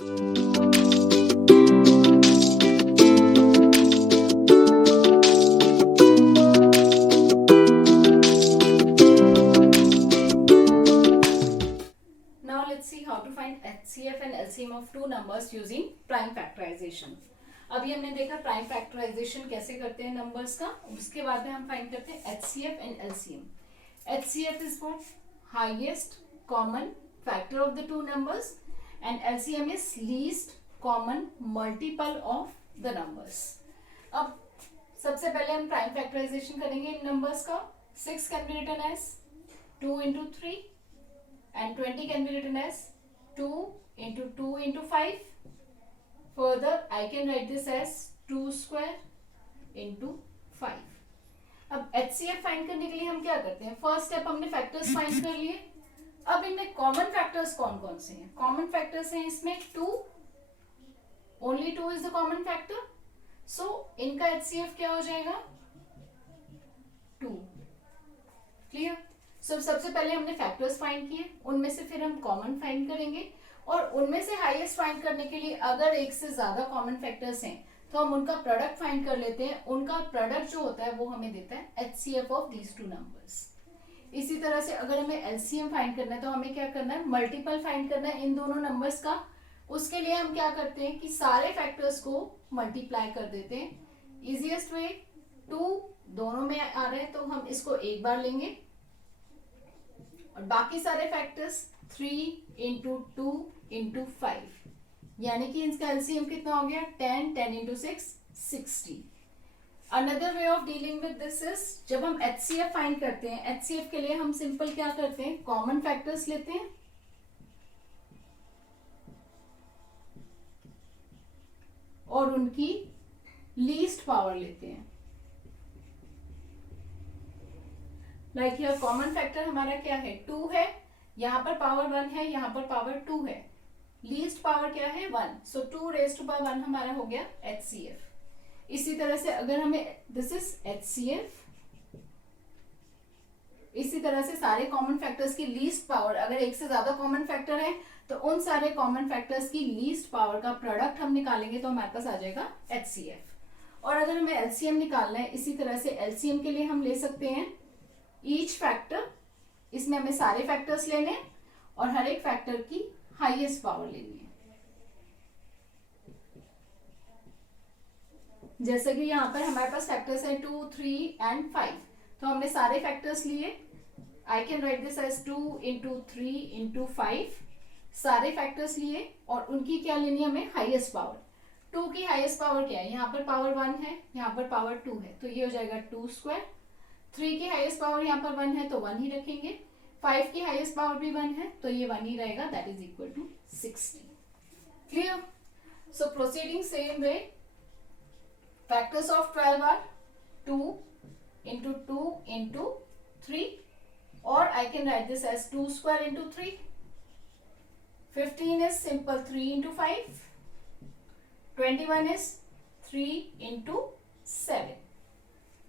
Now let's see how to find HCF and LCM of two numbers using prime factorization. अभी हमने देखा prime factorisation कैसे करते हैं नंबर्स का, उसके बाद में हम फाइंड करते हैं HCF and LCM. HCF is what? Highest common factor of the two numbers and LCM is least common multiple of the numbers. अब सबसे पहले हम प्राइम फैक्टराइजेशन करेंगे इन नंबर्स का. 6 can be written as 2 into 3 and 20 can be written as 2 into 2 into 5. Further, I can write this as 2 square into 5. अब HCF find करने के लिए हम क्या करते हैं? फर्स्ट स्टेप हमने फैक्टर्स फाइंड कर लिए. अब इनमें कॉमन फैक्टर्स कौन कौन से हैं? कॉमन फैक्टर्स हैं इसमें 2. Only 2 is the common factor. So इनका HCF क्या हो जाएगा? 2. क्लियर? सो सबसे पहले हमने फैक्टर्स फाइंड किए, उनमें से फिर हम कॉमन फाइंड करेंगे और उनमें से हाईएस्ट फाइंड करने के लिए अगर एक से ज्यादा कॉमन फैक्टर्स हैं तो हम उनका प्रोडक्ट फाइंड कर लेते हैं. उनका प्रोडक्ट जो होता है वो हमें देता है HCF of these two numbers. इसी तरह से अगर हमें LCM फाइंड करना है तो हमें क्या करना है? मल्टीपल फाइंड करना है इन दोनों नंबर्स का. उसके लिए हम क्या करते हैं कि सारे फैक्टर्स को मल्टीप्लाई कर देते हैं. इजीएस्ट वे 2 दोनों में आ रहे हैं तो हम इसको एक बार लेंगे और बाकी सारे फैक्टर्स 3 into 2 into 5, यानी कि इसका LCM कितना हो गया? 10 10 into 6 60. Another way of dealing with this is, जब हम HCF फाइंड करते हैं, HCF के लिए हम सिंपल क्या करते हैं? कॉमन फैक्टर्स लेते हैं और उनकी लीस्ट पावर लेते हैं. लाइक हियर कॉमन फैक्टर हमारा क्या है? 2 है, यहाँ पर पावर 1 है, यहाँ पर पावर 2 है. लीस्ट पावर क्या है? 1. सो 2 raised to power 1 हमारा हो गया HCF. इसी तरह से अगर हमें दिस इज HCF, इसी तरह से सारे कॉमन फैक्टर्स की लीस्ट पावर, अगर एक से ज्यादा कॉमन फैक्टर है तो उन सारे कॉमन फैक्टर्स की लीस्ट पावर का प्रोडक्ट हम निकालेंगे तो हमारे पास आ जाएगा HCF. और अगर हमें LCM निकालना है, इसी तरह से LCM के लिए हम ले सकते हैं ईच फैक्टर. इसमें हमें सारे फैक्टर्स लेने हैं और हर एक फैक्टर की हाईएस्ट पावर लेनी है. जैसे कि यहाँ पर हमारे पास फैक्टर्स हैं 2 3 एंड 5, तो हमने सारे फैक्टर्स लिए. I can write this as 2 into 3 into 5. सारे फैक्टर्स लिए और उनकी क्या लेनी है हमें? Highest power. 2 की हाईएस्ट पावर क्या है? यहाँ पर पावर 1 है, यहाँ पर पावर 2 है, तो ये हो जाएगा 2 स्क्वायर. 3 की हाईएस्ट पावर यहाँ पर 1 है तो 1 ही रखेंगे. 5 की हाईएस्ट पावर भी 1 है तो ये 1 ही रहेगा, that is equal to 60. Clear? So proceeding same way, factors of 12 are 2 into 2 into 3, or I can write this as 2 square into 3. 15 is simple 3 into 5. 21 is 3 into 7.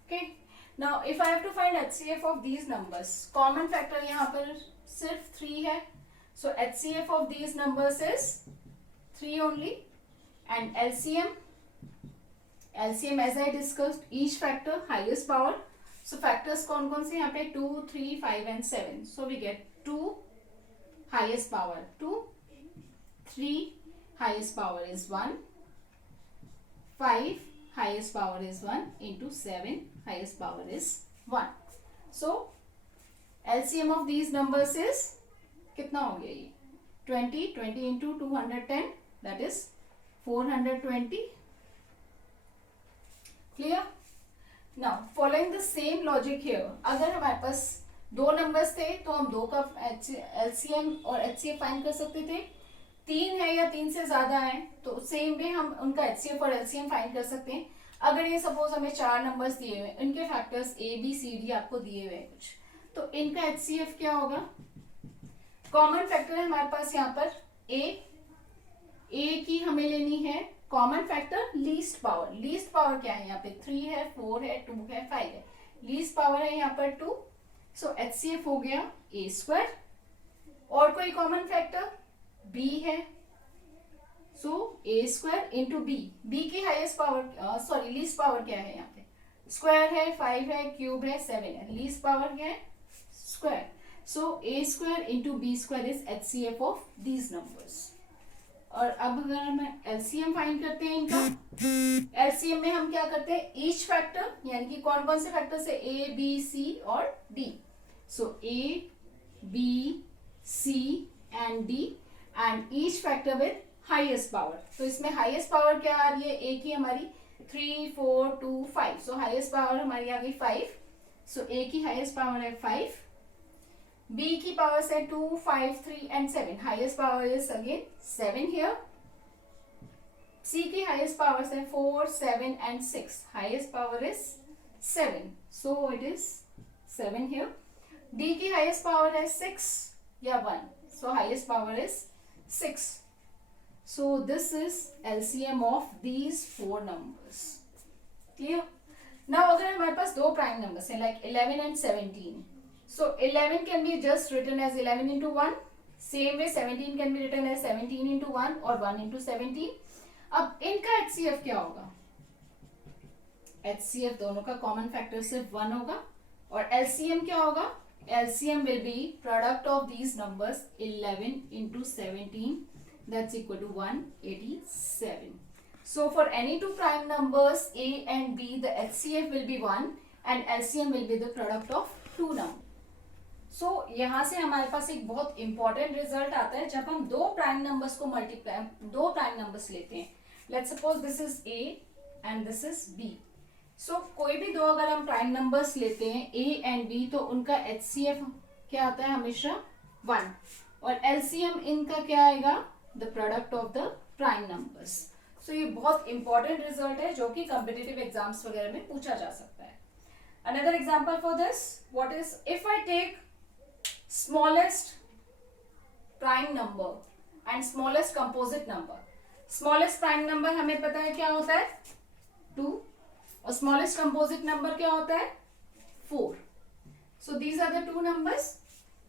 Okay. Now if I have to find HCF of these numbers, common factor यहाँ पर सिर्फ 3 है, so HCF of these numbers is 3 only. And LCM as I discussed, each factor highest power. So factors कौन कौन से यहाँ पे? 2 3 5 and 7. So we get 2 highest power 2, 3 highest power is 1, 5 highest power is 1 into 7 highest power is 1. So LCM of these numbers is कितना हो गया ये? 20 into 210, that is 420. Clear? Now following the same logic here, अगर हमारे पास दो नंबर्स थे तो हम दो का LCM और HCF फाइंड कर सकते थे. 3 है या 3 से ज्यादा है तो सेम वे हम उनका HCF और LCM फाइंड कर सकते हैं. अगर ये सपोज हमें 4 नंबर्स दिए हुए हैं, इनके factors A B C D आपको दिए हुए हैं कुछ, तो इनका HCF क्या होगा? कॉमन फैक्टर है हमारे पास यहाँ पर A की हमें लेनी है common factor least power. Least power क्या है यहाँ पे? 3 है, 4 है, 2 है, 5 है. लीस्ट पावर है यहाँ पर 2. सो HCF हो गया A स्क्वायर. और कोई कॉमन फैक्टर? B है, ए स्क्वायर इंटू बी, बी की highest power sorry least power क्या है यहाँ पे, स्क्वायर है, 5 है, क्यूब है, 7 है, लीस्ट पावर क्या है, square. So A square into B square is HCF of these numbers. और अब अगर हम एलसीएम फाइंड करते हैं इनका, एलसीएम में हम क्या करते हैं, ईच फैक्टर यानी कि कौन कौन से फैक्टर से, ए बी सी और D. So A B C and D and each factor with highest power. तो इसमें हाईएस्ट पावर क्या आ रही है, ए की हमारी 3 4 2 5. सो हाईएस्ट पावर हमारी आ गई 5. सो ए की हाईएस्ट पावर है 5. बी की पावर है 2 5 3 एंड 7. Highest power is again 7 here. C की हाईएस्ट पावर है 4 7 and 6. Highest power is 7. So it is 7 here. D की हाईएस्ट पावर है 6 या 1. So highest power is 6. So this is LCM of these four numbers. Clear? Now अगर हमारे पास दो prime numbers हैं like 11 and 17. So 11 can be just written as 11 into 1. Same way 17 can be written as 17 into 1 or 1 into 17. अब इनका HCF क्या होगा? HCF दोनों का कॉमन फैक्टर सिर्फ 1 होगा. और LCM क्या होगा? LCM will be product of these numbers 11 into 17. That's equal to 187. So for any two prime numbers A and B, the HCF will be 1 and LCM will be the product of two numbers. So यहाँ से हमारे पास एक बहुत important result आता है जब हम दो प्राइम नंबर्स को मल्टीप्लाई, दो प्राइम नंबर्स लेते हैं. Let's suppose this is A and this is B. सो कोई भी दो अगर हम प्राइम नंबर्स लेते हैं A एंड B, तो उनका HCF क्या आता है, हमेशा 1. और LCM इनका क्या आएगा, the product of the prime numbers. So ये बहुत इंपॉर्टेंट रिजल्ट है जो कि कॉम्पिटिटिव एग्जाम्स वगैरह में पूछा जा सकता है. Another example for this, what is if I take smallest prime number and smallest composite number. Smallest prime number हमें पता है क्या होता है, 2. और स्मॉलेस्ट कंपोजिट नंबर क्या होता है, 4. So these are the two numbers.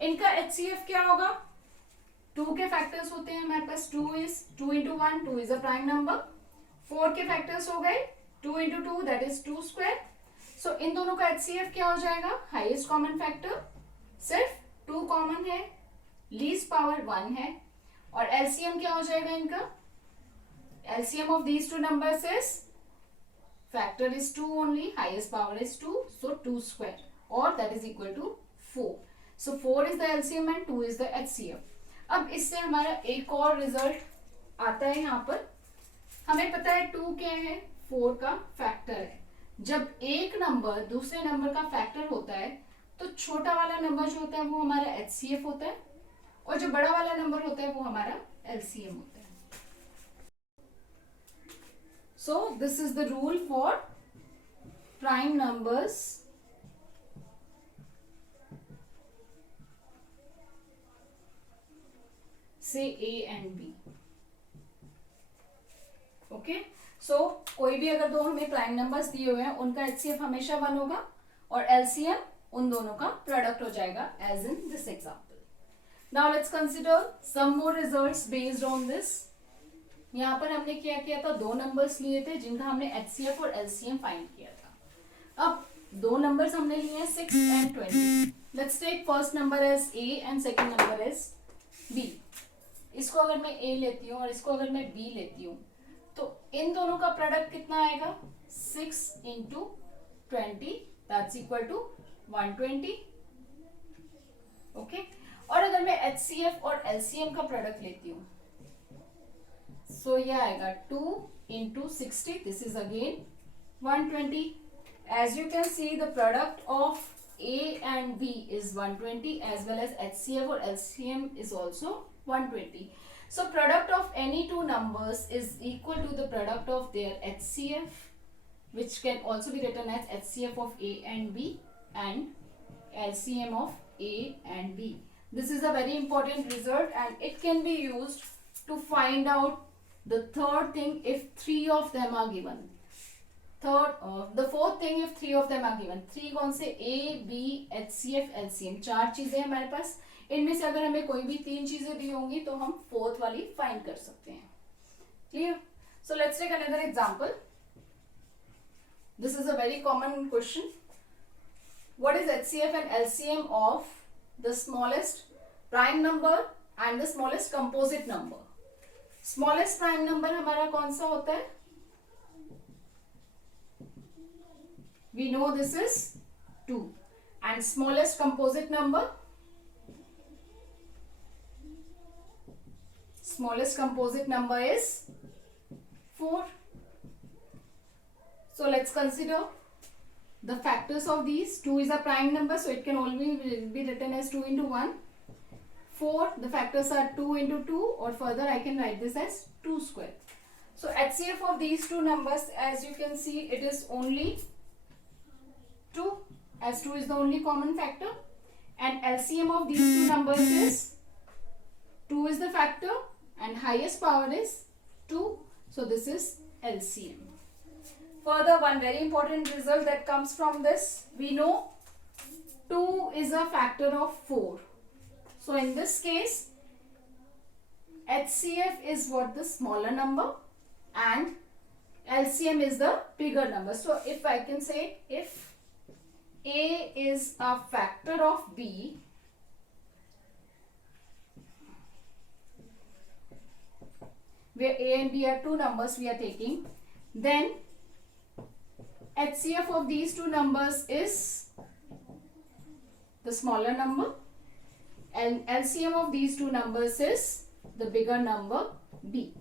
इनका HCF क्या होगा, 2 के फैक्टर्स होते हैं हमारे पास, 2 इज 2 इंटू 1, 2 इज अ प्राइम नंबर. 4 के फैक्टर्स हो गए 2 इंटू 2, दैट इज 2 स्क्वायर. सो इन दोनों का HCF क्या हो जाएगा, हाईएस्ट कॉमन फैक्टर सिर्फ 2 कॉमन है, लीस्ट पावर 1 है. और LCM क्या हो जाएगा इनका, LCM of these two numbers is factor is 2 only, highest power is 2, so 2 square और that is equal to 4. So 4 is the LCM and 2 is the HCF. अब इससे हमारा एक और रिजल्ट आता है. यहाँ पर हमें पता है 2 क्या है, 4 का फैक्टर है. जब एक नंबर दूसरे नंबर का फैक्टर होता है तो छोटा वाला नंबर जो होता है वो हमारा HCF होता है और जो बड़ा वाला नंबर होता है वो हमारा LCM होता है. So this is the rule for prime numbers से A एंड B. ओके, सो कोई भी अगर दो हमें प्राइम नंबर्स दिए हुए हैं उनका HCF हमेशा 1 होगा और LCM उन दोनों का प्रोडक्ट हो जाएगा as in this example. Now let's consider some more results based on this. यहाँ पर हमने क्या किया था, दो नंबर्स लिए थे जिनका हमने HCF और LCM फाइंड किया था. अब दो नंबर्स हमने लिए हैं 6 and 20. Let's take first number as A and second number as B. इसको अगर मैं A लेती हूँ और इसको अगर मैं B लेती हूँ तो इन दोनों का प्रोडक्ट कितना आएगा, 6 into 20 that's equal to 120. Okay, और अगर मैं HCF और LCM का प्रोडक्ट लेती हूँ सो ये आएगा 2 into 60, this is again 120. As you can see the product of A and B is 120 as well as HCF or LCM is also 120. So product of any two numbers is equal to the product of their HCF, which can also be written as HCF of A and B and LCM of A and B. This is a very important result and it can be used to find out the third thing if three of them are given. The fourth thing if three of them are given. Three कौन से, A, B, HCF, LCM, चार चीजें हमारे पास. इनमें से अगर हमें कोई भी तीन चीजें दी होंगी तो हम फोर्थ वाली फाइंड कर सकते हैं. Clear? So let's take another example. This is a very common question. What is HCF and LCM of the smallest prime number and the smallest composite number? Smallest prime number हमारा कौन सा होता है? We know this is 2. And smallest composite number? Smallest composite number is 4. So let's consider the factors of these. 2 is a prime number, so it can only be written as 2 into 1. 4, the factors are 2 into 2, or further I can write this as 2 square. So HCF of these two numbers, as you can see, it is only 2, as 2 is the only common factor. And LCM of these two numbers is 2 is the factor and highest power is 2. So this is LCM. Further, one very important result that comes from this, we know 2 is a factor of 4. So in this case, HCF is what, the smaller number, and LCM is the bigger number. So if I can say, if A is a factor of B, where A and B are two numbers we are taking, then HCF of these two numbers is the smaller number and LCM of these two numbers is the bigger number B.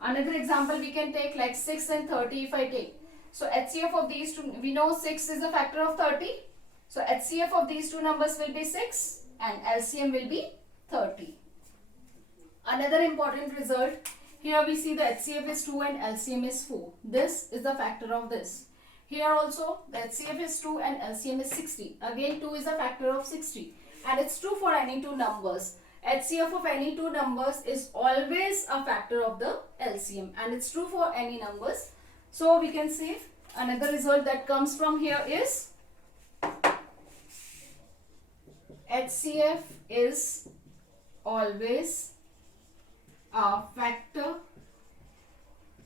Another example we can take, like 6 and 30 if I take. So HCF of these two, we know 6 is a factor of 30. So HCF of these two numbers will be 6 and LCM will be 30. Another important result, here we see the HCF is 2 and LCM is 4. This is the factor of this. Here also the HCF is 2 and LCM is 60. Again 2 is a factor of 60. And it's true for any two numbers. HCF of any two numbers is always a factor of the LCM, and it's true for any numbers. So we can say another result that comes from here is HCF is always a factor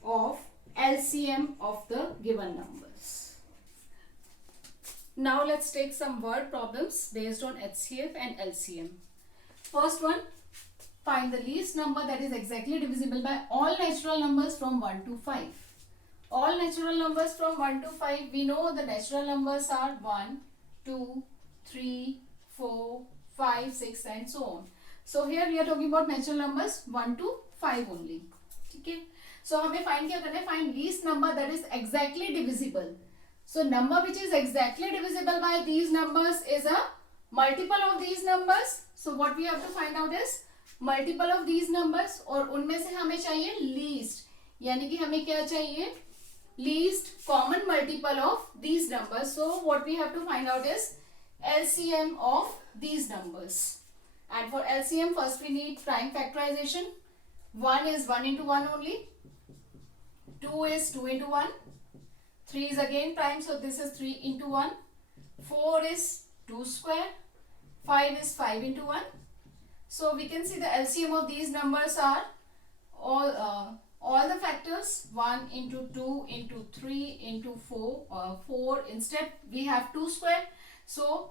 of LCM of the given numbers. Now let's take some word problems based on HCF and LCM. First one, find the least number that is exactly divisible by all natural numbers from 1 to 5. All natural numbers from 1 to 5, we know the natural numbers are 1, 2, 3, 4, 5, 6 and so on. So here we are talking about natural numbers 1 to 5 only. Okay. So हमें find क्या करना है? Find least number that is exactly divisible. So number which is exactly divisible by these numbers is a multiple of these numbers. So what we have to find out is multiple of these numbers, और उनमें से हमें चाहिए least, यानी कि हमें क्या चाहिए? Least common multiple of these numbers. So what we have to find out is LCM of these numbers. And for LCM, first we need prime factorization. 1 is 1 into 1 only. 2 is 2 into 1. 3 is again prime, so this is 3 into 1. 4 is 2 square. 5 is 5 into 1. So we can see the LCM of these numbers are all the factors 1 into 2 into 3 into 4. Instead we have 2 square. So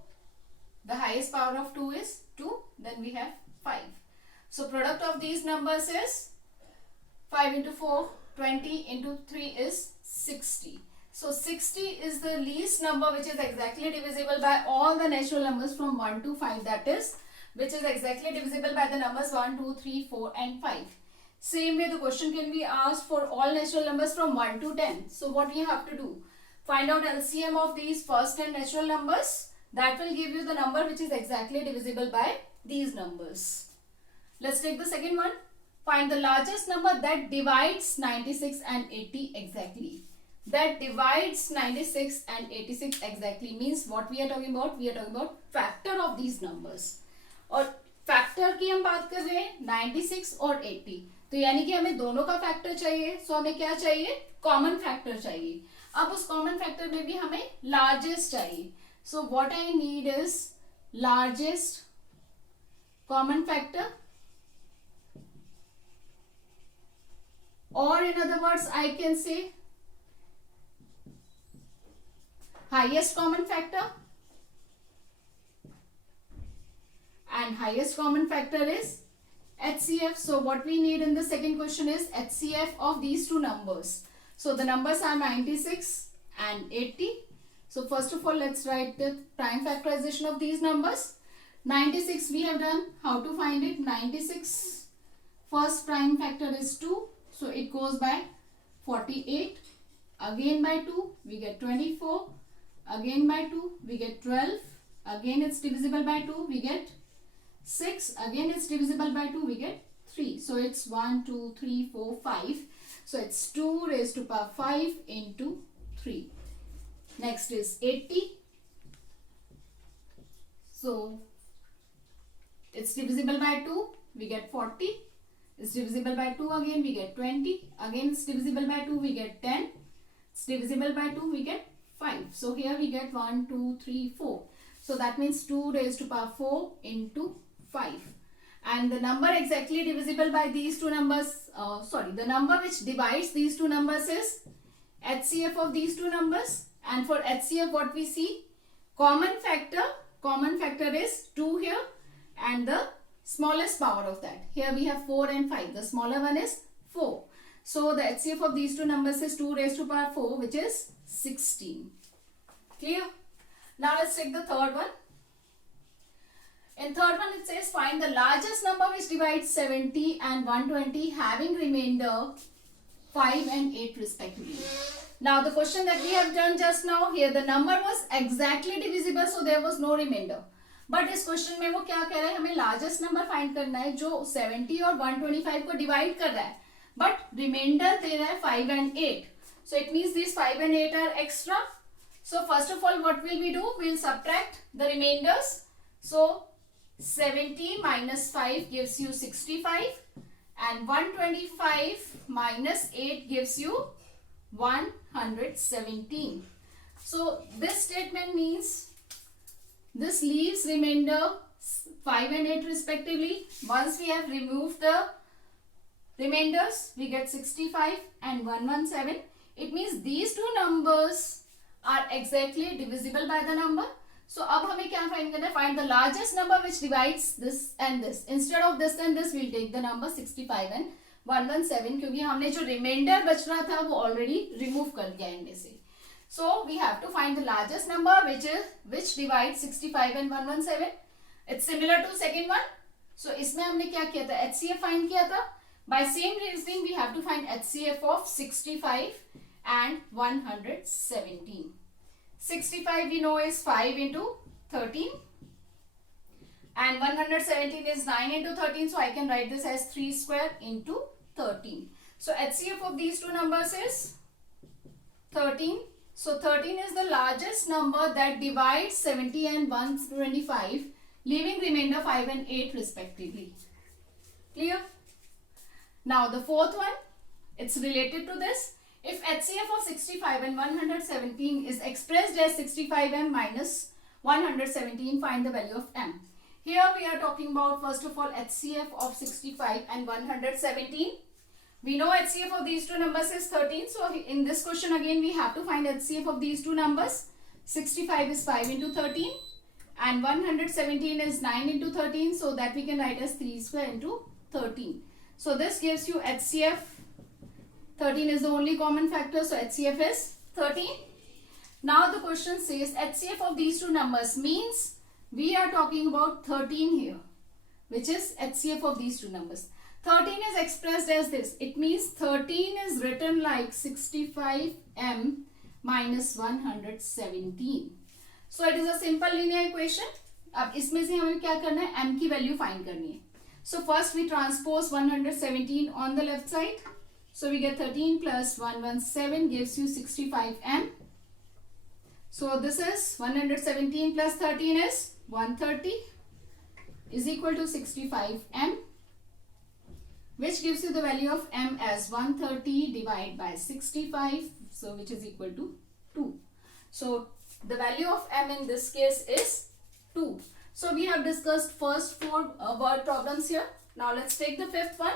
the highest power of 2 is 2. Then we have 5. So product of these numbers is 5 into 4, 20 into 3 is 60. So 60 is the least number which is exactly divisible by all the natural numbers from 1 to 5, that is, which is exactly divisible by the numbers 1, 2, 3, 4 and 5. Same way the question can be asked for all natural numbers from 1 to 10. So what you have to do? Find out LCM of these first 10 natural numbers. That will give you the number which is exactly divisible by these numbers. Let's take the second one. Find the largest number that divides 96 and 80 exactly. That divides 96 and 86 exactly means what we are talking about? We are talking about factor of these numbers. और फैक्टर की हम बात कर रहे हैं 96 और 80, तो यानी कि हमें दोनों का फैक्टर चाहिए. सो हमें क्या चाहिए? कॉमन फैक्टर चाहिए. अब उस कॉमन फैक्टर में भी हमें लार्जेस्ट चाहिए. So what I need is largest common factor or in other words I can say highest common factor, and highest common factor is HCF. So what we need in the second question is HCF of these two numbers. So the numbers are 96 and 80. So first of all, let's write the prime factorization of these numbers. 96 we have done. How to find it? 96 first prime factor is 2. So it goes by 48. Again by 2 we get 24. Again by 2 we get 12. Again it's divisible by 2 we get 6. Again it's divisible by 2 we get 3. So it's 1, 2, 3, 4, 5. So it's 2 raised to power 5 into 3. Next is 80. So it's divisible by 2 we get 40. It's divisible by 2 again we get 20. Again it's divisible by 2 we get 10. It's divisible by 2 we get 5. So here we get 1, 2, 3, 4. So that means 2 raised to power 4 into 5. And the number exactly divisible by these two numbers, the number which divides these two numbers is HCF of these two numbers. And for HCF what we see? Common factor is 2 here, and the smallest power of that. Here we have 4 and 5. The smaller one is 4. So the HCF of these two numbers is 2 raised to power 4, which is 16. Clear? Now let's take the third one. In third one it says find the largest number which divides 70 and 120 having remainder 5 and 8 respectively. Now the question that we have done just now, here the number was exactly divisible, so there was no remainder. But इस क्वेश्चन में वो क्या कह रहा है, हमें largest number find करना है जो 70 और 125 को डिवाइड कर रहा है, बट रिमाइंडर दे रहा है 5 and 8. So it means these 5 and 8 are extra. So first of all what will we do? We will subtract the remainders. So 70 minus 5 gives you 65 and 125 minus 8 gives you 117. So this statement means this leaves remainder 5 and 8 respectively. Once we have removed the remainders, we get 65 and 117. It means these two numbers are exactly divisible by the number. So अब हमें क्या find करना है? Find the largest number which divides this and this. Instead of this and this, we'll take the number 65 and 117 क्योंकि हमने जो remainder बच रहा था वो already remove कर दिया इनमें से. So we have to find the largest number which divides 65 and 117. It's similar to second one. So इसमें हमने क्या किया था? HCF find किया था. By same reasoning we have to find HCF of 65 and 117. 65 we know is 5 into 13 and 117 is 9 into 13, so I can write this as 3 square into 13. So HCF of these two numbers is 13. So 13 is the largest number that divides 70 and 125, leaving remainder 5 and 8 respectively. Clear? Now the fourth one, it's related to this. If HCF of 65 and 117 is expressed as 65m minus 117, find the value of m. Here we are talking about first of all HCF of 65 and 117. We know HCF of these two numbers is 13. So in this question again we have to find HCF of these two numbers. 65 is 5 into 13 and 117 is 9 into 13. So that we can write as 3 square into 13. So this gives you HCF. 13 is the only common factor, so HCF is 13. Now the question says HCF of these two numbers, means we are talking about 13 here, which is HCF of these two numbers. 13 is expressed as this. It means 13 is written like 65m minus 117. So it is a simple linear equation. अब इसमें से हमें क्या करना है? m की value find करनी है. So first we transpose 117 on the left side. So we get 13 plus 117 gives you 65m. So this is 117 plus 13 is 130 is equal to 65m, which gives you the value of m as 130 divided by 65, so which is equal to 2. So the value of m in this case is 2. So we have discussed first 4 word problems here. Now let's take the fifth one.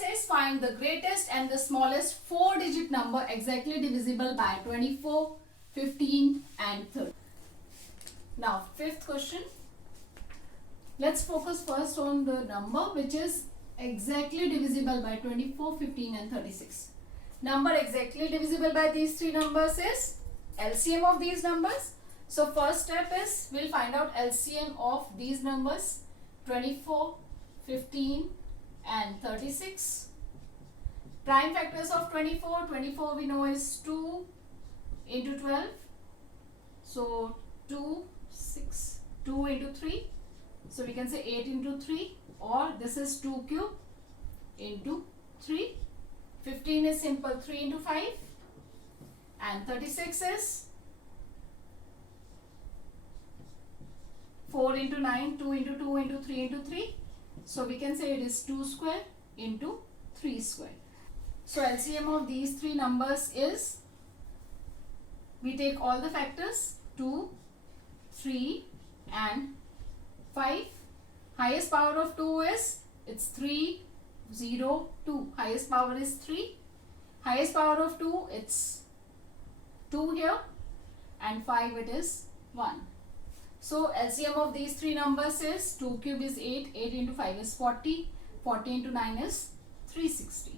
says find the greatest and the smallest four-digit number exactly divisible by 24, 15 and 30. Now fifth question. Let's focus first on the number which is exactly divisible by 24, 15 and 36. Number exactly divisible by these three numbers is LCM of these numbers. So first step is we'll find out LCM of these numbers 24, 15 and 36. Prime factors of 24. 24 we know is 2 into 12. So 2, 6, 2 into 3. So we can say 8 into 3, or this is 2 cube into 3. 15 is simple 3 into 5. And 36 is 4 into 9, 2 into 2 into 3 into 3. So we can say it is 2 square into 3 square. So LCM of these three numbers is, we take all the factors 2, 3 and 5. Highest power of 2 is, it's 3, 0, 2. Highest power is 3. Highest power of 2, it's 2 here, and 5 it is 1. So LCM of these three numbers is 2 cube is 8, 8 into 5 is 40, 40 into 9 is 360.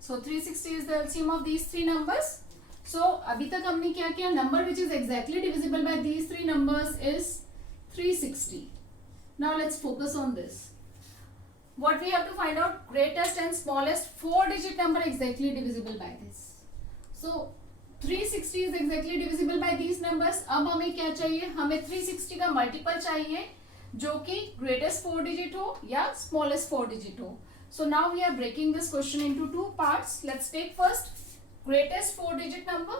So 360 is the LCM of these three numbers. So अभी तक हमने क्या किया, number which is exactly divisible by these three numbers is 360. Now let's focus on this. What we have to find out, greatest and smallest four-digit number exactly divisible by this. So 360 is exactly divisible by these numbers. अब हमें क्या चाहिए, हमें 360 का मल्टीपल चाहिए जो कि greatest four digit हो या smallest four digit हो. So now we are breaking this question into two parts. Let's take first greatest four digit number.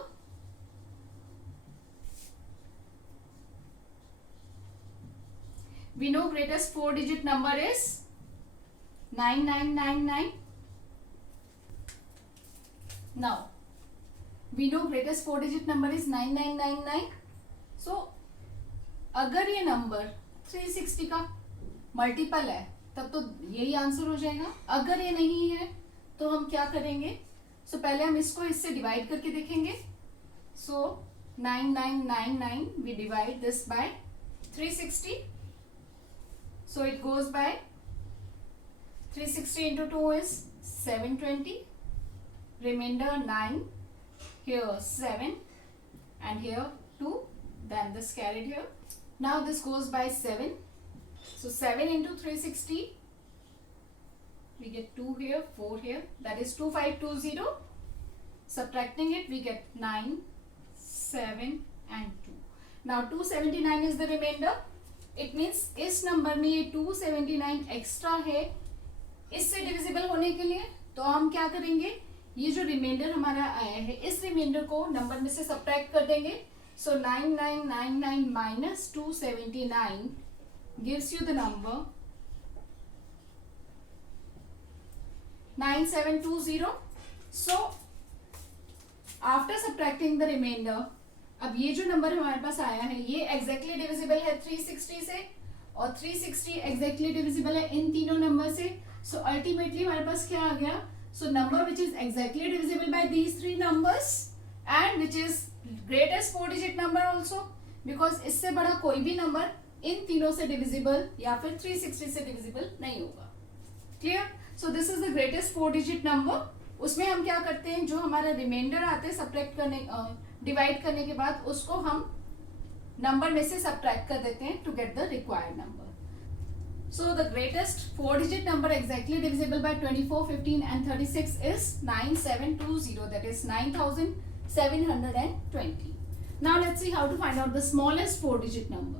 We know greatest four digit number is 9999. Now we know greatest four digit number is 9999. So अगर ये नंबर 360 का मल्टीपल है तब तो यही आंसर हो जाएगा. अगर ये नहीं है तो हम क्या करेंगे, सो पहले हम इसको इससे डिवाइड करके देखेंगे. So 9999 we divide this by 360. So it goes by 360 into 2 is 720. Remainder 9. Here 7 and here 2. Then this carried here. Now this goes by 7. So 7 into 360. We get 2 here, 4 here. That is 2520. Subtracting it we get 9, 7 and 2. Now 279 is the remainder. It means इस नंबर में ये 279 एक्स्ट्रा है इससे डिविजिबल होने के लिए. तो हम क्या करेंगे, ये जो रिमाइंडर हमारा आया है इस रिमाइंडर को नंबर में से सब्ट्रैक्ट कर देंगे. So 9999 minus 279 gives you the number 9720. So after subtracting the remainder, अब ये जो नंबर हमारे पास आया है ये एग्जैक्टली डिविजिबल है 360 से, और 360 एग्जैक्टली डिविजिबल है इन तीनों नंबर से. सो अल्टीमेटली हमारे पास क्या आ गया, so number which is exactly divisible bye these three numbers and which is greatest four digit number also, because इससे बड़ा कोई भी नंबर इन तीनों से डिविजिबल या फिर 360 से डिविजिबल नहीं होगा. Clear. So this is the greatest four digit number. उसमें हम क्या करते हैं, जो हमारा रिमाइंडर आते हैं सब्ट्रैक्ट करने डिवाइड करने के बाद उसको हम नंबर में से सब्ट्रैक्ट कर देते हैं to get the required number. So the greatest four digit number exactly divisible by 24, 15 and 36 is 9720. That is 9720. Now let's see how to find out the smallest four digit number.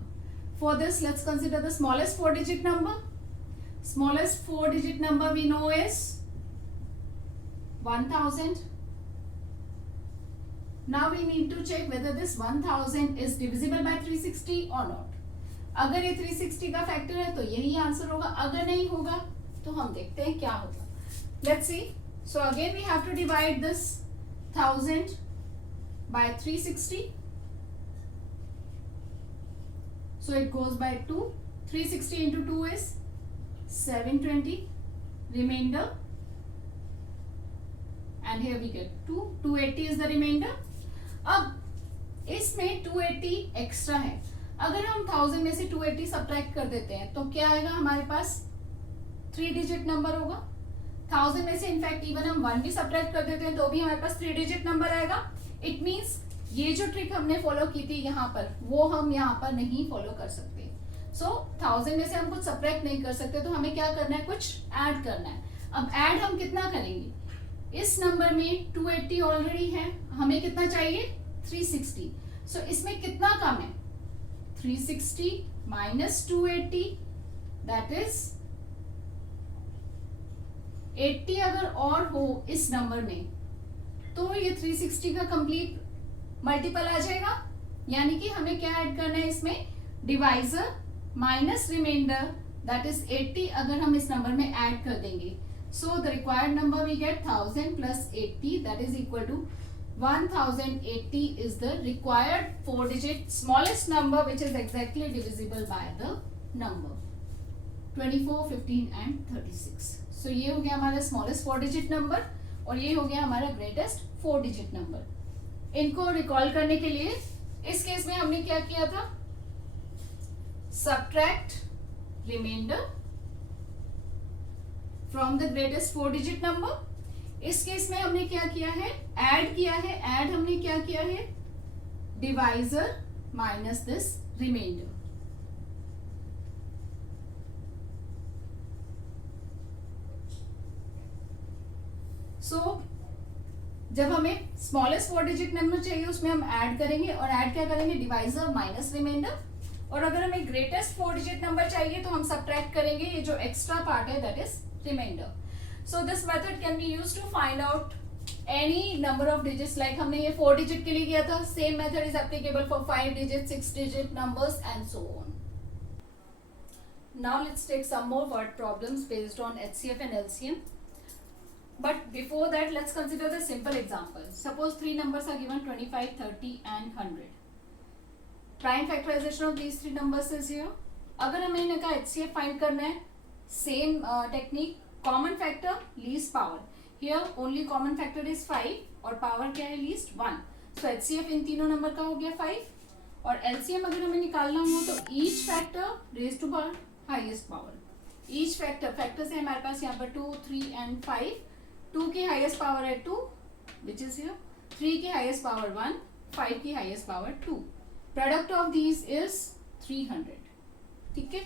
For this let's consider the smallest four digit number. Smallest four digit number we know is 1000. Now we need to check whether this 1000 is divisible by 360 or not. अगर ये 360 का फैक्टर है तो यही आंसर होगा, अगर नहीं होगा तो हम देखते हैं क्या होगा. Let's see. So again we have to divide this 1000 by 360. So it goes by 2. 360 into 2 is 720. Remainder and here we get 2. 280 is the remainder. अब इसमें 280 एक्स्ट्रा है, अगर हम 1000 में से 280 सब्ट्रैक्ट कर देते हैं तो क्या आएगा हमारे पास? 3 डिजिट नंबर होगा. 1000 में से इनफैक्ट इवन हम 1 भी सब्ट्रैक्ट कर देते हैं तो भी हमारे पास 3 डिजिट नंबर आएगा. इट मीन्स ये जो ट्रिक हमने फॉलो की थी यहाँ पर, वो हम यहाँ पर नहीं फॉलो कर सकते. सो 1000 में से हम कुछ सब्ट्रैक्ट नहीं कर सकते, तो हमें क्या करना है? कुछ ऐड करना है. अब ऐड हम कितना करेंगे? इस नंबर में 280 ऑलरेडी है, हमें कितना चाहिए? 360. सो इसमें कितना कम है? 360 माइनस 280, दैट इज 80. अगर और हो इस नंबर में तो ये 360 का कंप्लीट मल्टीपल आ जाएगा. यानी कि हमें क्या ऐड करना है इसमें? Divisor minus remainder, that is 80. अगर हम इस नंबर में ऐड कर देंगे, so the required number we get 1000 plus 80, that is equal to 1080 is the required 4-digit smallest number which is exactly divisible by the number 24, 15 and 36. So ये हो गया हमारा smallest 4-digit number और ये हो गया हमारा greatest 4-digit number. इनको रिकॉल करने के लिए इस केस में हमने क्या किया था? Subtract remainder from the greatest 4-digit number. इस केस में हमने क्या किया है? ऐड किया है. ऐड हमने क्या किया है? Divisor minus this remainder. So जब हमें स्मॉलेस्ट 4-digit नंबर चाहिए उसमें हम ऐड करेंगे और ऐड क्या करेंगे? Divisor minus reminder. और अगर हमें ग्रेटेस्ट 4-digit नंबर चाहिए तो हम सब्ट्रैक्ट करेंगे ये जो एक्स्ट्रा पार्ट है, that is remainder. So this method can be used to find out any number of digits. Like हमने ये 4 digit के लिए किया था. Same method is applicable for 5 digit, 6 digit numbers and so on. Now let's take some more word problems based on HCF and LCM. But before that, let's consider the simple example. Suppose 3 numbers are given 25, 30 and 100. Prime factorization of these 3 numbers is here. अगर हमें इनका HCF find करना है, same technique. Common factor least power. Here only common factor is 5 और पावर क्या है? लीस्ट 1. सो एचसीएफ इन तीनों नंबर का हो गया 5 और एलसीएम अगर हमें निकालना हो तो each factor raise to power highest power. Each factor से हमारे पास यहाँ पर 2, 3 एंड 5. 2 की हाईएस्ट पावर है 2 विच इज हियर. 3 की हाईएस्ट पावर 1, 5 की highest power 2. Product of these is 300. ठीक है.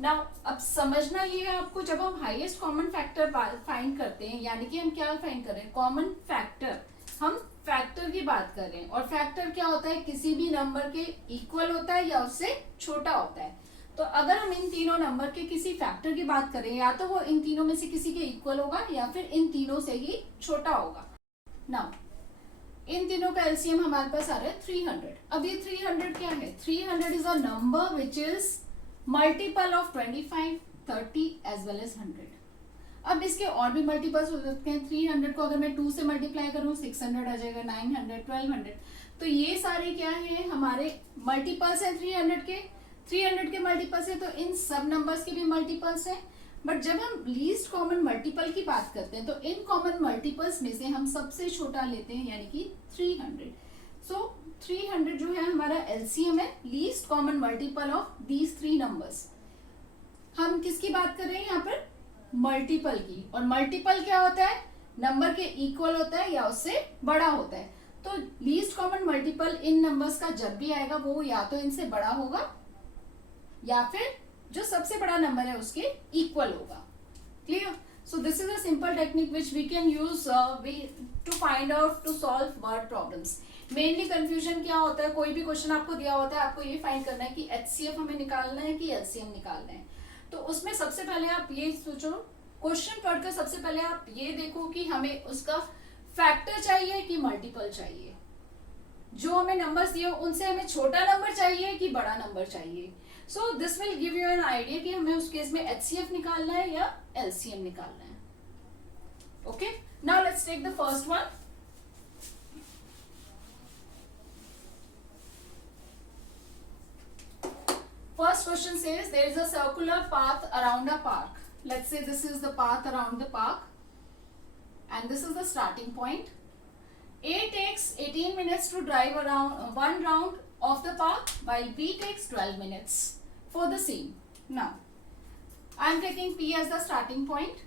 नाउ अब समझना ये है आपको, जब हम हाईएस्ट कॉमन फैक्टर फाइंड करते हैं, यानी कि हम क्या फाइंड कर रहे हैं? Common factor. हम फैक्टर की बात कर रहे हैं और फैक्टर क्या होता है? किसी भी नंबर के इक्वल होता है या उससे छोटा होता है. तो अगर हम इन तीनों नंबर के किसी फैक्टर की बात करें, या तो वो इन तीनों में से किसी के इक्वल होगा या फिर इन तीनों से ही छोटा होगा. नाउ इन तीनों का एलसीएम हमारे पास आ रहा है 300. अब ये 300 क्या है? 300 is a number which is multiple of 25, 30 as well as 100. अब इसके और भी मल्टीपल्स हो सकते हैं. 300 को अगर मैं 2 से मल्टीप्लाई करूं 600 आ जाएगा, 900, 1200. तो ये सारे क्या है? हमारे मल्टीपल्स हैं 300 के. 300 के मल्टीपल्स है तो इन सब नंबर्स के भी मल्टीपल्स हैं. बट जब हम लीस्ट कॉमन मल्टीपल की बात करते हैं तो इन कॉमन मल्टीपल्स में से हम सबसे छोटा लेते हैं, यानी कि 300. सो 300 जो है हमारा एलसीएम है, least common multiple of these 3 नंबर्स. हम किसकी बात कर रहे हैं यहाँ पर? मल्टीपल की. और मल्टीपल क्या होता है? नंबर के इक्वल होता है या उससे बड़ा होता है. तो लीस्ट कॉमन मल्टीपल इन नंबर्स का जब भी आएगा वो या तो इनसे बड़ा होगा या फिर जो सबसे बड़ा नंबर है उसके इक्वल होगा. Clear? So this is a simple technique which we can use to find out to solve word problems. Mainly confusion क्या होता है? कोई भी क्वेश्चन आपको दिया होता है, आपको ये फाइंड करना है कि एचसीएफ हमें निकालना है कि एलसीएम निकालना है. तो उसमें सबसे पहले आप ये सोचो, क्वेश्चन पढ़कर सबसे पहले आप ये देखो कि हमें उसका फैक्टर चाहिए कि मल्टीपल चाहिए. जो हमें नंबर्स दिए उनसे हमें छोटा नंबर चाहिए कि बड़ा नंबर चाहिए. So this will give you an idea कि हमें उस केस में एचसीएफ निकालना है या एलसीएम निकालना है. Okay, now let's take the first one. First question says there is a circular path around a park. Let's say this is the path around the park and this is the starting point. A takes 18 minutes to drive around one round of the park, while B takes 12 minutes for the same. Now I am taking P as the starting point.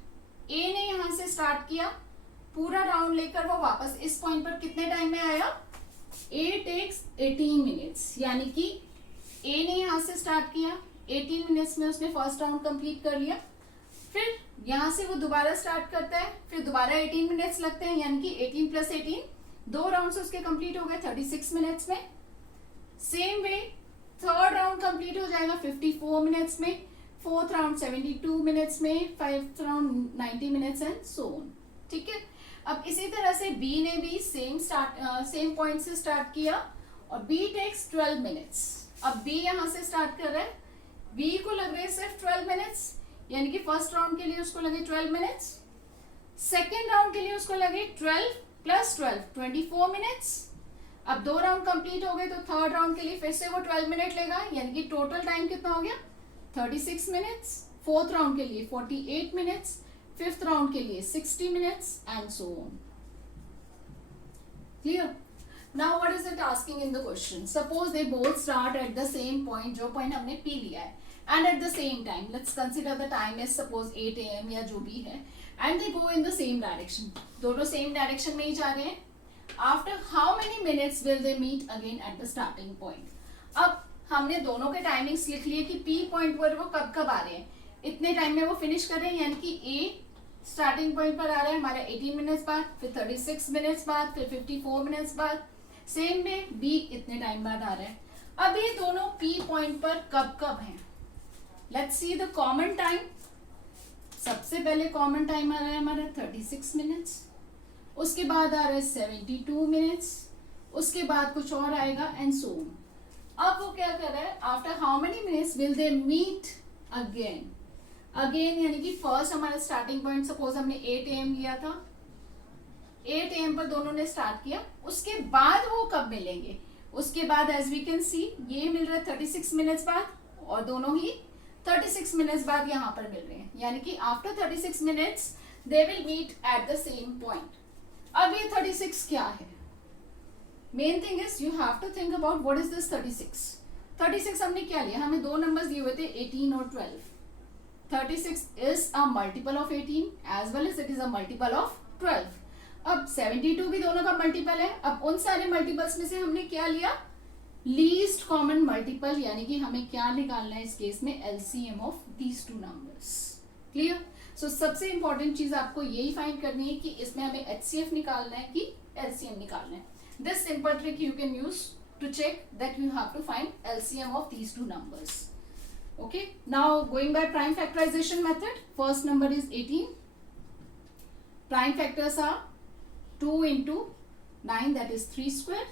A ने यहाँ से स्टार्ट किया, पूरा राउंड लेकर वो वापस इस पॉइंट पर कितने टाइम में आया? A takes 18 minutes, यानी कि A ने यहाँ से स्टार्ट किया, 18 मिनट्स में उसने फर्स्ट राउंड कंप्लीट कर लिया, फिर यहाँ से वो दोबारा स्टार्ट करता है, फिर दोबारा 18 मिनट्स लगते हैं, यानी कि 18 प्लस 18 दो राउंड उसके कंप्लीट हो गए 36 मिनट्स में. Same way third round complete हो जाएगा 54 मिनट्स में, फोर्थ राउंड 72 मिनट्स में, fifth round 90 minutes and so on. ठीक है. अब इसी तरह से B ने भी सेम पॉइंट से स्टार्ट किया और B टेक्स 12 मिनट्स. अब B यहाँ से स्टार्ट कर रहा है, B को लग रहे हैं सिर्फ 12 मिनट्स, यानी कि फर्स्ट राउंड के लिए उसको लगे 12 मिनट्स, सेकेंड राउंड के लिए उसको लगे 12 प्लस 12 24 मिनट्स. अब दो राउंड कंप्लीट हो गए तो थर्ड राउंड के लिए फिर से वो 12 मिनट लेगा, यानी कि टोटल टाइम कितना हो गया 36 मिनट्स. फोर्थ राउंड के लिए 48 मिनट्स, फिफ्थ राउंड के लिए 60 minutes and so on. Clear. Now what is it asking in the question? Suppose they both start at the same point, जो पॉइंट हमने P लिया है, and at the same time let's consider the time is suppose 8 AM या जो भी है, and they go in the same direction. दोनों same direction में ही जा रहे हैं. After how many minutes will they meet again at the starting point? अब हमने दोनों के टाइमिंग्स लिख लिए कि P पॉइंट पर वो कब कब आ रहे हैं, इतने टाइम में वो फिनिश कर रहे हैं, यानी कि A स्टार्टिंग पॉइंट पर आ रहा है हमारा 18 मिनट्स बाद, फिर 36 मिनट्स बाद, फिर 54 मिनट्स बाद. सेम में B इतने टाइम बाद आ रहा है. अब ये दोनों P पॉइंट पर कब कब हैं? Let's see the common time. सबसे पहले कॉमन टाइम आ रहा है हमारा 36 मिनट्स, उसके बाद आ रहा है 72 मिनट्स, उसके बाद कुछ और आएगा एंड सो ऑन. अब वो क्या कर रहा है, after how many minutes will they meet again. Again यानी कि फर्स्ट हमारा स्टार्टिंग पॉइंट सपोज हमने 8 AM लिया था, 8 AM पर दोनों ने स्टार्ट किया, उसके बाद वो कब मिलेंगे? उसके बाद एज वी कैन सी ये मिल रहा है 36 मिनट्स बाद और दोनों ही 36 मिनट्स बाद यहाँ पर मिल रहे हैं, यानी कि after 36 minutes they will meet at the same point. अब ये 36 क्या है? Main thing is you have to think about what is this 36. 36 हमने क्या लिया? हमें दो नंबर्स दिए हुए थे 18 और 12. 36 is a multiple of 18 as well as it is a multiple of 12. अब 72 भी दोनों का मल्टीपल है. अब उन सारे मल्टीपल्स में से हमने क्या लिया? लीस्ट कॉमन मल्टीपल, यानी कि हमें क्या निकालना है इस केस में? LCM of these two numbers. Clear. So सबसे इंपॉर्टेंट चीज आपको यही फाइंड करनी है कि इसमें हमें HCF निकालना है कि LCM निकालना है. This simple trick you can use to check that you have to find LCM of these two numbers. Okay, now going by prime factorization method, first number is 18. Prime factors are 2 into 9, that is 3 square,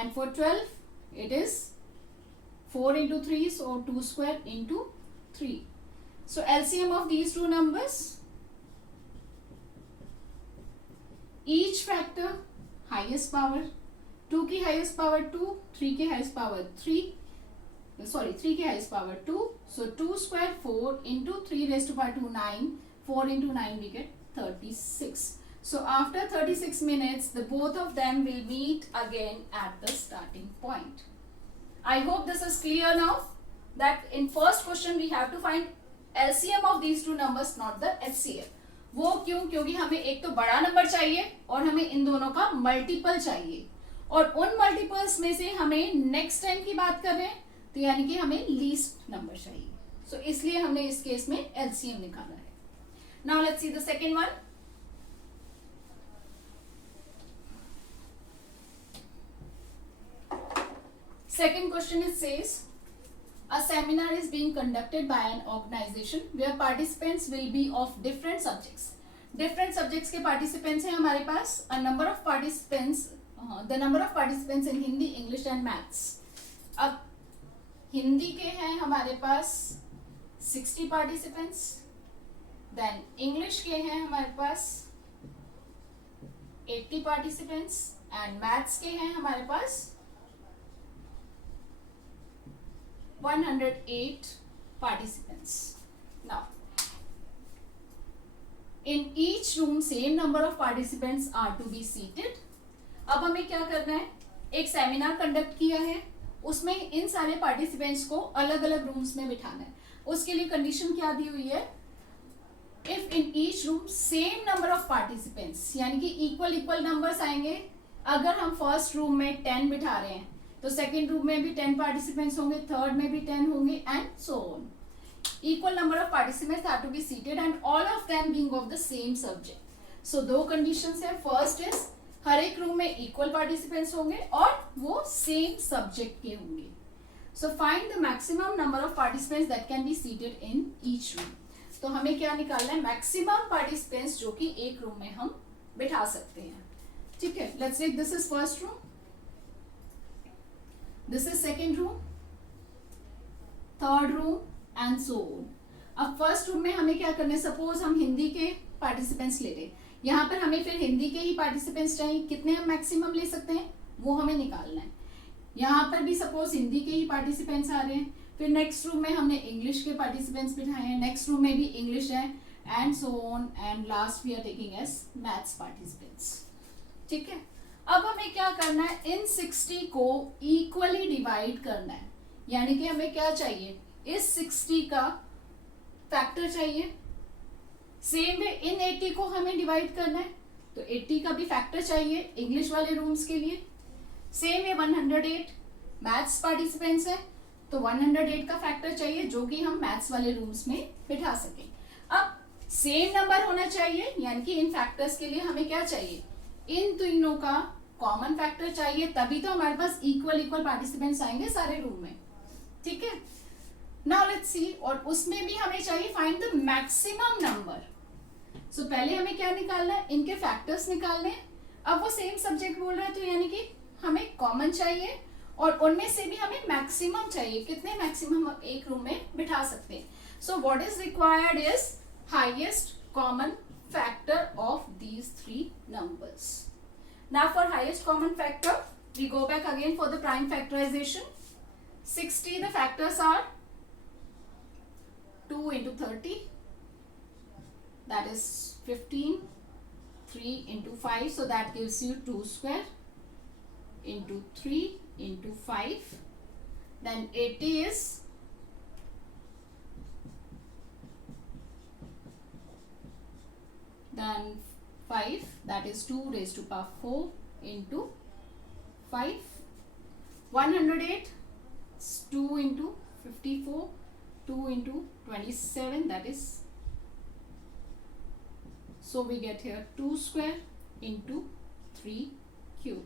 and for 12 it is 4 into 3, so 2 square into 3. So LCM of these two numbers, each factor highest power, 2 की highest power 2, 3 की highest power 3 की highest power 2, so 2 square 4 into 3 raised to power 2 9, 4 into 9 we get 36. So after 36 minutes the both of them will meet again at the starting point. I hope this is clear now that in first question we have to find LCM of these two numbers, not the HCF. वो क्यों? क्योंकि हमें एक तो बड़ा नंबर चाहिए और हमें इन दोनों का मल्टीपल चाहिए, और उन मल्टीपल्स में से हमें नेक्स्ट टाइम की बात कर रहे हैं तो यानी कि हमें लीस्ट नंबर चाहिए. सो इसलिए हमने इस केस में LCM निकाला है. Now let's see the second one. Second question, it says a seminar is being conducted by an organization where participants will be of different subjects. Different subjects के participants हैं हमारे पास. A number of participants, the number of participants in Hindi, English and Maths. अब हिंदी के हैं हमारे पास 60 participants. Then English के हैं हमारे पास 80 participants and Maths के हैं हमारे पास 108 participants. Now in each room same number of participants are to be seated. अब हमें क्या करना है, एक सेमिनार कंडक्ट किया है, उसमें इन सारे पार्टिसिपेंट्स को अलग अलग रूम्स में बिठाना है. उसके लिए कंडीशन क्या दी हुई है, if in each room same number of participants, यानी कि इक्वल इक्वल नंबर्स आएंगे. अगर हम फर्स्ट रूम में 10 बिठा रहे हैं तो सेकेंड रूम में भी 10 पार्टिसिपेंट्स होंगे, थर्ड में भी 10 होंगे, and so on. Equal number of participants are to be seated and all of them being of the same subject. So दो conditions है. First is हर एक रूम में equal participants होंगे और वो same subject के होंगे. So find the maximum number of participants that can be seated in each room. तो हमें क्या निकालना है, maximum participants जो कि एक रूम में हम बिठा सकते हैं. ठीक है, let's take this is first room, this is second room, third room and so on. अब फर्स्ट रूम में हमें क्या करना है, सपोज हम हिंदी के पार्टिसिपेंट्स ले रहे हैं, यहाँ पर हमें फिर हिंदी के ही पार्टिसिपेंट्स चाहिए. कितने हम मैक्सिमम ले सकते हैं वो हमें निकालना है. यहाँ पर भी सपोज हिंदी के ही पार्टिसिपेंट्स आ रहे हैं, फिर नेक्स्ट रूम में हमने इंग्लिश के पार्टिसिपेंट्स बिठाए हैं, नेक्स्ट रूम में भी इंग्लिश है, and so on, and last we are taking as maths participants. ठीक है, अब हमें क्या करना है, इन 60 को इक्वली डिवाइड करना है. यानी कि हमें क्या चाहिए, इस 60 का फैक्टर चाहिए. सेम वे इन 80 को हमें डिवाइड करना है तो 80 का भी फैक्टर चाहिए इंग्लिश वाले रूम्स के लिए. सेम वे 108 मैथ्स पार्टिसिपेंट्स है तो 108 का फैक्टर चाहिए जो कि हम मैथ्स वाले रूम्स में बिठा सकें. अब सेम नंबर होना चाहिए, यानी कि इन फैक्टर्स के लिए हमें क्या चाहिए, इन तीनों का कॉमन फैक्टर चाहिए, तभी तो हमारे पास इक्वल इक्वल पार्टिसिपेंट्स आएंगे सारे रूम में. ठीक है, नाउ लेट्स सी. और उसमें भी हमें चाहिए फाइंड द मैक्सिमम नंबर. सो पहले हमें क्या निकालना है, इनके फैक्टर्स निकालने हैं. अब वो सेम सब्जेक्ट बोल रहे हैं तो यानी कि हमें कॉमन चाहिए और उनमें से भी हमें मैक्सिमम चाहिए. कितने मैक्सिमम हम एक रूम में बिठा सकते हैं. So what is required is highest common factor of these 3 numbers. Now for highest common factor we go back again for the prime factorization. 60 the factors are 2 into 30, that is 15, 3 into 5, so that gives you 2 square into 3 into 5. Then 80 is then 5, that is 2 raised to power 4 into 5. 108 is 2 into 54, 2 into 27, that is, so we get here 2 square into 3 cube.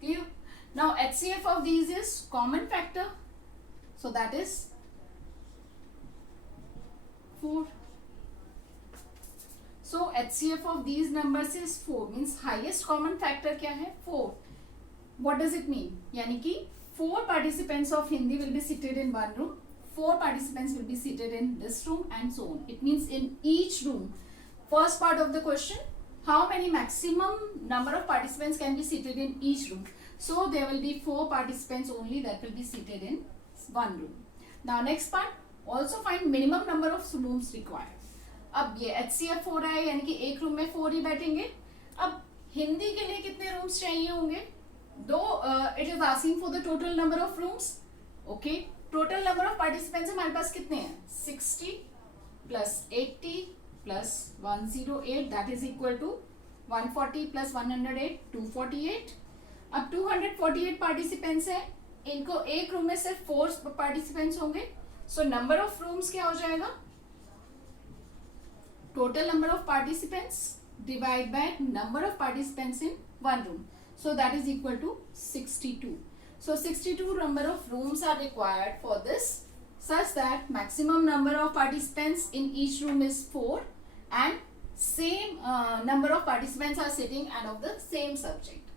Clear? Now HCF of these is common factor, so that is 4. So HCF of these numbers is 4, means highest common factor क्या है, 4. What does it mean? यानी कि 4 participants of Hindi will be seated in one room, 4 participants will be seated in this room, and so on. It means in each room, first part of the question, how many maximum number of participants can be seated in each room. So there will be 4 participants only that will be seated in one room. Now next part, also find minimum number of rooms required. अब ये HCF हो रहा है, यानी कि एक रूम में 4 ही बैठेंगे. अब हिंदी के लिए कितने रूम्स चाहिए होंगे, दो. It is asking for the total number of rooms. Okay, total number of participants हमारे पास कितने हैं, 60 plus 80 plus 108, that is equal to 140 plus 108, 248. अब 248 पार्टिसिपेंट्स हैं, इनको एक रूम में सिर्फ 4 पार्टिसिपेंट्स होंगे. सो नंबर ऑफ रूम्स क्या हो जाएगा, total number of participants divided by number of participants in one room, so that is equal to 62. So 62 number of rooms are required for this, such that maximum number of participants in each room is 4 and same number of participants are sitting and of the same subject.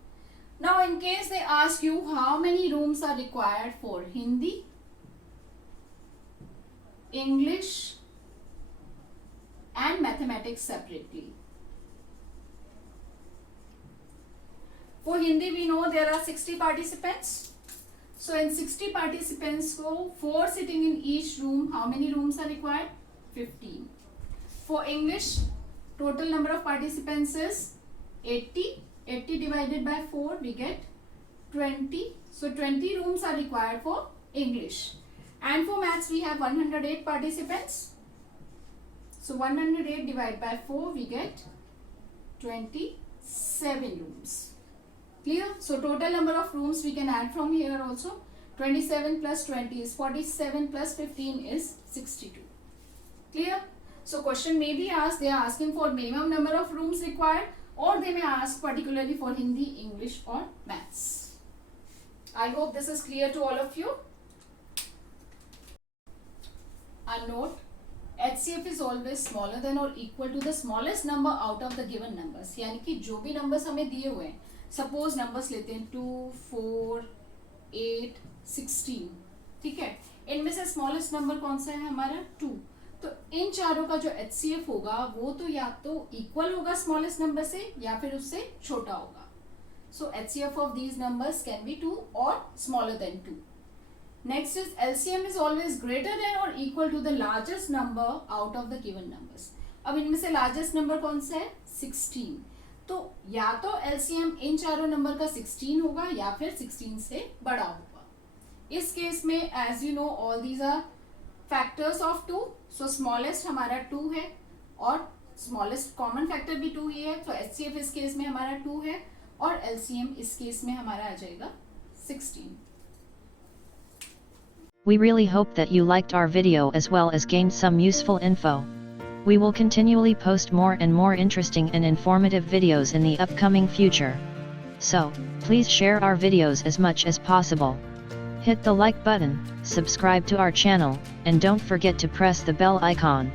Now in case they ask you how many rooms are required for Hindi, English and mathematics separately. For Hindi we know there are 60 participants. So in 60 participants, so 4 sitting in each room, how many rooms are required? 15. For English, total number of participants is 80. 80 divided by 4, we get 20. So 20 rooms are required for English. And for Maths, we have 108 participants. So 108 divided by 4, we get 27 rooms. Clear? So total number of rooms we can add from here also. 27 plus 20 is 47 plus 15 is 62. Clear? So question may be asked, they are asking for minimum number of rooms required, or they may ask particularly for Hindi, English or Maths. I hope this is clear to all of you. A note, HCF is always smaller than or equal to the smallest number out of the given numbers. यानी कि जो भी numbers हमें दिए हुए हैं, suppose numbers लेते हैं 2, 4, 8, 16, ठीक है, इनमें से smallest number कौन सा है हमारा 2. तो इन चारों का जो HCF होगा वो तो या तो equal होगा smallest number से या फिर उससे छोटा होगा. So HCF of these numbers can be 2 or smaller than 2. Next is LCM is always greater than or equal to the largest number out of the given numbers. अब इनमें से largest number कौन सा है 16. तो या तो LCM इन चारों नंबर का 16 होगा या फिर 16 से बड़ा होगा. इस केस में as you know all these are factors of 2. So smallest हमारा 2 है और smallest common factor भी 2 ही है. तो HCF इस केस में हमारा 2 है और LCM इस केस में हमारा आ जाएगा 16. We really hope that you liked our video as well as gained some useful info. We will continually post more and more interesting and informative videos in the upcoming future. So, please share our videos as much as possible. Hit the like button, subscribe to our channel, and don't forget to press the bell icon.